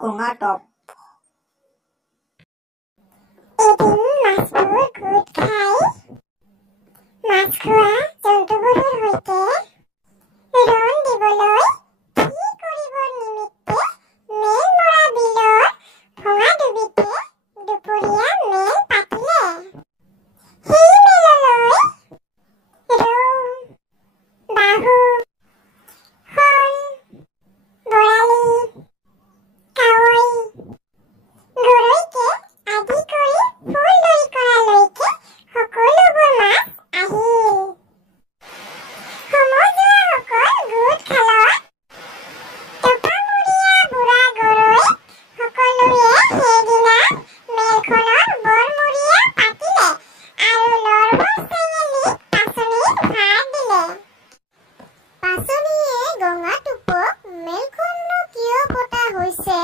গঙা top. এদিন মাছবোৰ গোট খাই মাছ খোৱা জন্তুবোৰৰ সৈতে ৰণ দিবলৈ ঠিক কৰিবৰ নিমিত্তে মেলমৰা বিলৰ ভঙাডুবিতে দুপৰীয়া মেল পাতিলে। সেই মেললৈ ৰৌ, বাহু, শল, বৰালি, কাৱৈ, গৰৈকে আদি কৰি ফুল দৰিকণালৈকে সকলোবোৰ মাছ আহিল। সমজুৱাসকল গোট খালত টপামূৰীয়া বুঢ়া গৰৈ সকলোৱে সেইদিনা মেলখনৰ বৰমূৰীয়া পাতিলে আৰু লৰবৰ চেঙেলীক পাচনিত ভাৰ দিলে। পাচনিয়ে গঙাটোপক মেলখননো কিয় পতা হৈছে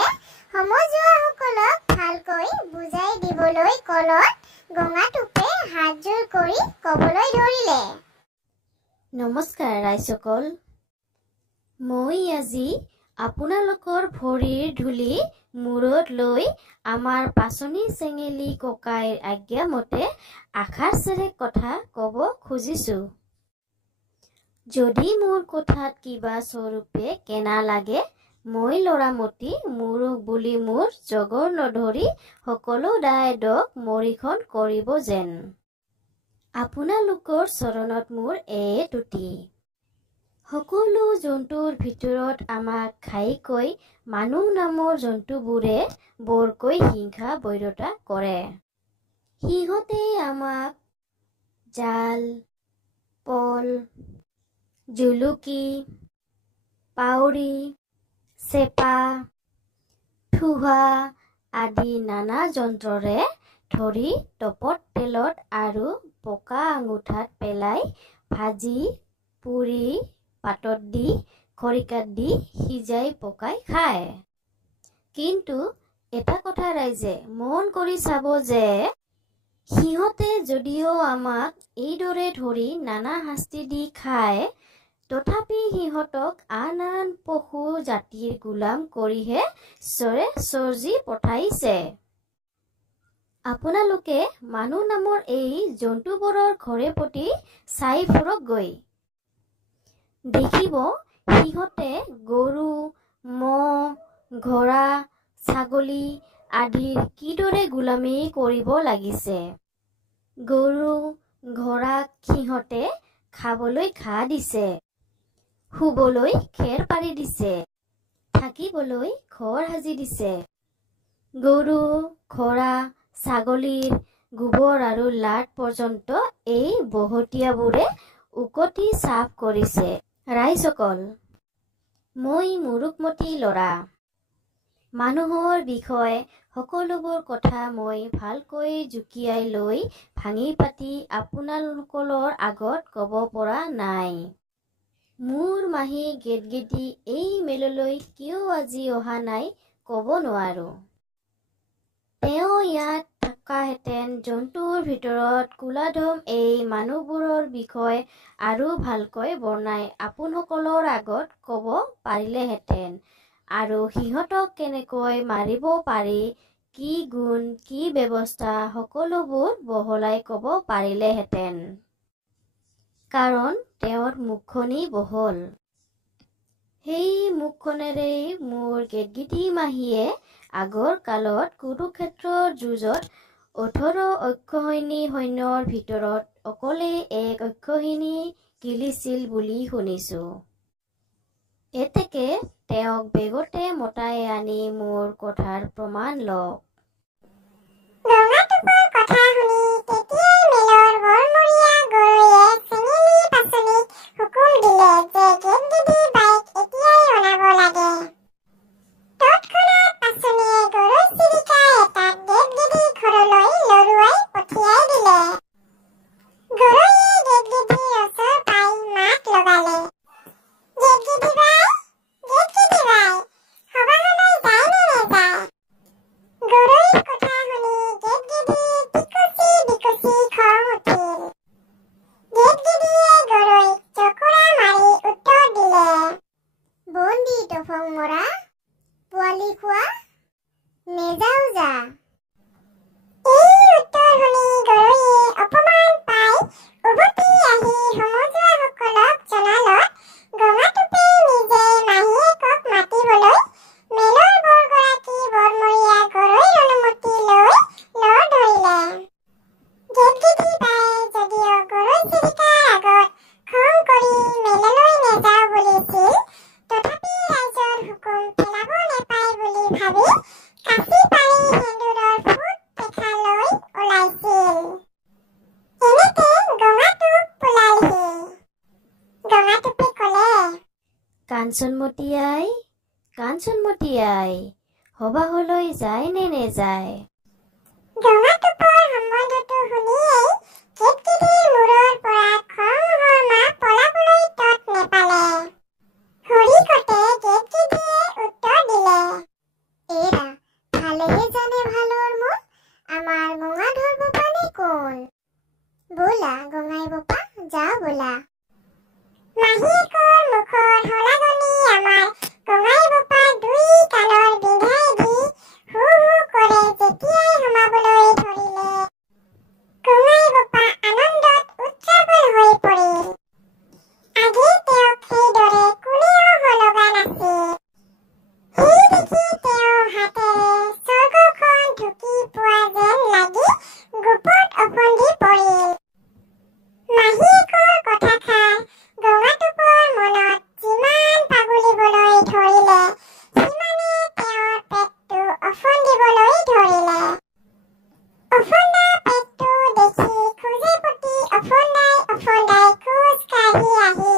সমজুৱাসকলক ভালকৈ বুজাই দিবলৈ কলত গঙাটোপে হাতযোৰ কৰি কবলৈ ধৰিলে। নমস্কাৰ ৰাইজসকল, মই আজি আপোনালোকৰ ভৰিৰ ধূলি মূৰত লৈ আমাৰ পাচনি চেঙেলী ককাইৰ আজ্ঞামতে আশাচেৰে কথা ক'ব খুজিছো। যদি মোৰ কথাত কিবা স্বৰূপে কেনা লাগে, মই লৰামতি মোৰক বুলি মোৰ জগৰ নধৰি সকলো দায় দক মৰিখন কৰিব যেন। আপোনালোকৰ চৰণত মোৰ এয়ে তুতি। সকলো জন্তুৰ ভিতৰত আমাক ঘাইকৈ মানুহ নামৰ জন্তুবোৰে বৰকৈ হিংসা বৈৰতা কৰে। সিহঁতে আমাক জাল, পল, জুলুকি, পাউৰি, চেপা, ঠুহা আদি নানা যন্ত্ৰৰে ধৰি টপত তেলত আৰু পকা আঙুঠাত পেলাই ভাজি, পুৰি, পাতত দি, খৰিকাত দি সিজাই পকাই খায়। কিন্তু এটা কথা ৰাইজে মন কৰি চাব যে সিহঁতে যদিও আমাক এইদৰে ধৰি নানা শাস্তি দি খায়, তথাপি সিহঁতক আন আন পশু জাতিৰ গোলাম কৰিহে ঈশ্বৰে চৰ্জি পঠাইছে। আপোনালোকে মানুহ নামৰ এই জন্তুবোৰৰ ঘৰে প্ৰতি চাই ফুৰকগৈ। দেখিব সিহঁতে গৰু, ম'হ, ঘোঁৰা, ছাগলী আদিৰ কিদৰে গোলামী কৰিব লাগিছে। গৰু, ঘোঁৰাক সিহঁতে খাবলৈ ঘাঁহ দিছে, শুবলৈ খেৰ পাৰি দিছে, থাকিবলৈ ঘৰ সাজি দিছে। গৰু, ঘোঁৰা, ছাগলীৰ গোবৰ আৰু লাট পৰ্যন্ত এই বহতীয়াবোৰে উকটি চাফ কৰিছে। ৰাইজসকল, মই মুৰুকমতি ল'ৰা। মানুহৰ বিষয়ে সকলোবোৰ কথা মই ভালকৈ জুকিয়াই লৈ ভাঙি পাতি আপোনালোকৰ আগত ক'ব পৰা নাই। মোৰ মাহী গেদগেদী এই মেললৈ কিয় আজি অহা নাই ক'ব নোৱাৰো। তেওঁ ইয়াত থকাহেঁতেন জন্তুৰ ভিতৰত কুলাধম এই মানুহবোৰৰ বিষয়ে আৰু ভালকৈ বৰ্ণাই আপোনালোকৰ আগত ক'ব পাৰিলেহেঁতেন আৰু সিহঁতক কেনেকৈ মাৰিব পাৰি, কি গুণ, কি ব্যৱস্থা সকলোবোৰ বহলাই ক'ব পাৰিলেহেঁতেন। কাৰণ তেওঁৰ মুখখনি বহল। সেই মুখখনেৰেই মোৰ গেদগেদী মাহীয়ে আগৰ কালত কুৰুক্ষেত্ৰৰ যুঁজত 18 অক্ষৌহিণী সৈন্যৰ ভিতৰত অকলে এক অক্ষৌহিণী কিলিছিল বুলি শুনিছো। এতেকে তেওঁক বেগতে মতাই আনি মোৰ কথাৰ প্ৰমাণ লওক। গঙাটোপৰ কথা শুনি তেতিয়াই মেলৰ বৰমূৰীয়া গৰৈয়ে চেঙেলী পাচনিক হুকুম দিলে যে গেদগেদী বাইক এতিয়াই অনাব লাগে। তৎক্ষণাৎ পাচনিয়ে গৰৈ চিৰিকা এটাক গেদগেদী ঘৰলৈ লৰুৱাই পঠিয়াই দিলে। গৰৈয়ে গেদগেদীৰ ওচৰ পাই মাত লগালে, গেদগেদী বাই, গেদগেদী বাই, সবাহলৈ যায় নে নেযায়? গৰৈ কাঞ্চনমতী আই, কাঞ্চনমতী আই, সবাহলৈ যায় নে নেযায়? গঙাটোপৰ সম্বন্ধটো শুনিয়েই কেতকিদিৰ মূৰৰ পৰা খংহৰ্মা পলাবলৈ তত নেপালে। হৰিকতে কেতকিদিয়ে উত্তৰ দিলে, এৰা ভালেহে জানে ভালৰ মন, আমাৰ গঙাধৰ বোপানে কোন? বোলা গঙাই বোপা যাওঁ বোলা। মাহীয়েকৰ মুখৰ শলাগনি আমাৰ গঙাই বোপা দুই কাণৰ বিন্ধাই দি হু হু কৰে যেতিয়াই সোমাবলৈ ধৰিলে। গঙাই বোপা আনন্দত উৎসাহল হৈ পৰিল। আগে তেওঁক সেইদৰে কোনেও সলগা নাছিল। সেই দেখি তেওঁ হাতেৰে স্বৰ্গখন ঢুকি পোৱা যেন লাগি গোপত অফন্দি পৰিল। মাহীয়েকৰ কথাষাৰ গঙাটোপৰ মনত যিমান পাগুলিবলৈ ধৰিলে, সিমানে তেওঁৰ পেটটো অফন্দিবলৈ ধৰিলে। অফন্দা পেটটো দেখি খোজে প্ৰতি অফন্দাই অফন্দাই খোজ কাঢ়ি আহি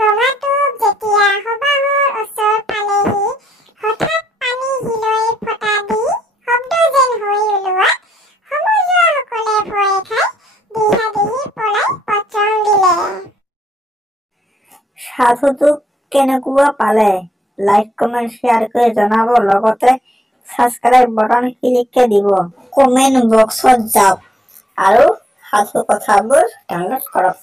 গঙাটোপ যেতিয়া সবাহৰ ওচৰ পালেহি, হঠাৎ পানী হিলৈ ফটা দি শব্দ যেন হৈ ওলোৱাত সমজুৱাসকলে ভয় খাই দিহা-দিহি পলাই পচন দিলে। সাধুটোক কেনেকুৱা পালে লাইক কমেণ্ট শ্বেয়াৰ কৰি জনাব, লগতে ছাবস্ক্ৰাইব বটন ক্লিক দিব। কমেণ্ট বক্সত যাওক আৰু সাধু কথাবোৰ ডাউনলোড কৰক।